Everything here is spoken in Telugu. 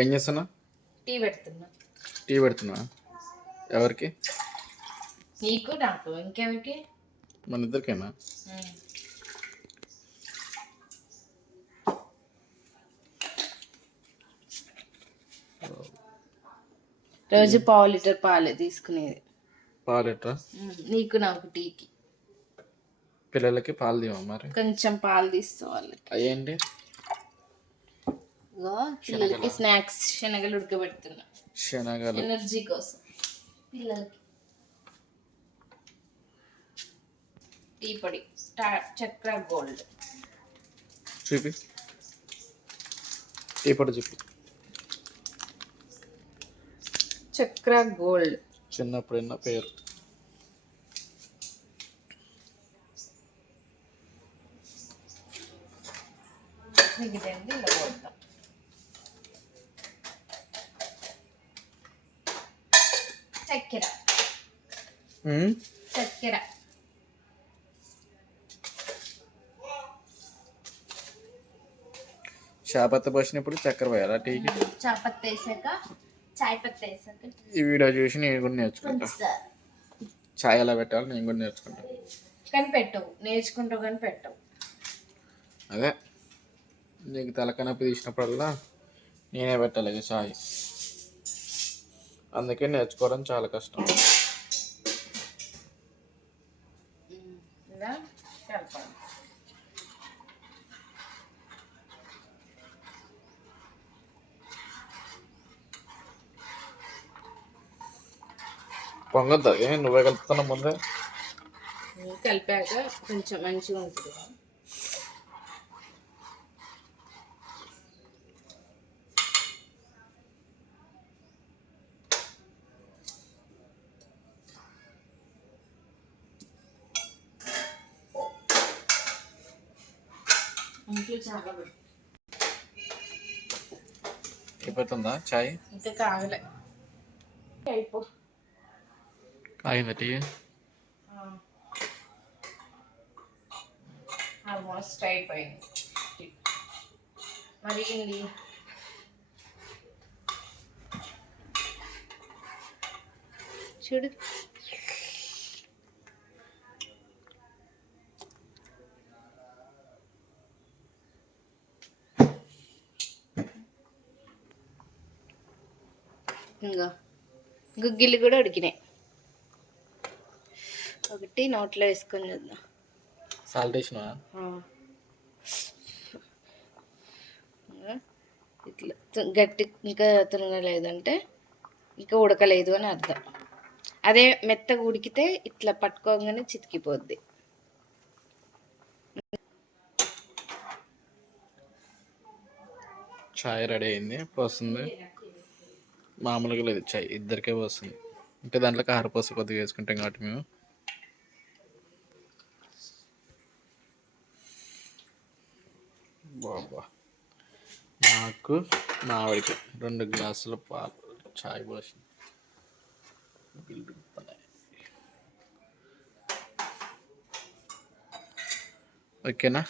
ఏం చేస్తున్నా? టీ పెడుతున్నా. టీ పెడుతున్నా? ఎవరికి? నీకు నాకు ఇంకెవరికి? మన ఇద్దరికేనా? రోజు ½ లీటర్ పాలు తీసుకునేది. పాలు లీటరా? నీకు నాకు టీకి. పిల్లలకి పాలు తీవా మరి? కొంచెం పాలు తీస్తా వాళ్ళకి. అయ్యేంటి? పిల్లలకి స్నాక్స్ శనగలు ఉడకబెడుతున్నా. శనగలు ఎనర్జీ కోసం పిల్లలకి. టీ పొడి చక్ర గోల్డ్. చూపి, టీ పొడి చూపి. చక్ర గోల్డ్. చిన్నప్పుడు నా పేరు. మిగిలింది ఇలా పోద్దాం. చక్కెర. చక్కెర. చాపత్త పోసినప్పుడు చక్కెర పోయాలా టీకి? చాపత్త వేసాక చాయ్ పత్త వేసాక. ఈ వీడియో చూసి నేను కూడా నేర్చుకుంటా. చాయ్ ఎలా పెట్టాలో నేను కూడా నేర్చుకుంటా. కానీ పెట్టవు, నేర్చుకుంటావు కానీ పెట్టవు. అదే నీకు తలకనొప్పి తీసినప్పుడల్లా నేనే పెట్టాలి చాయ్. అందుకే నేర్చుకోవడం చాలా కష్టం. ఇలా కలపాలి. పొంగద్దా? నువ్వే కలుపుతున్నావు ముందే. కలిపాక కొంచెం మంచిగా ఉంటుంది. అయిపోతుందా చాయ్? ఇంకా కాగలే. అయిపో కాగిందా టీ? ఆల్మోస్ట్ అయిపోయింది. మరిగింది. చూడు. ఇంకా గుగ్గిళ్ళు కూడా ఉడికినాయి. ఒకటి నోట్లో వేసుకొని చూద్దాం. సాల్ట్ వేసినా? ఇట్లా గట్టి ఇంకా తునగలేదంటే ఇంకా ఉడకలేదు అని అర్థం. అదే మెత్తగా ఉడికితే ఇట్లా పట్టుకోగానే చితికిపోద్ది. చాయ్ రెడీ అయింది, పోస్తుంది. మామూలుగా లేదు చాయ్, ఇద్దరికే పోస్తుంది. అంటే దాంట్లో కారపూస కొద్దిగా వేసుకుంటాం కాబట్టి మేము. బాబా, నాకు మావిడికి 2 గ్లాసుల పాలు చాయ్ పోసింది. ఓకేనా?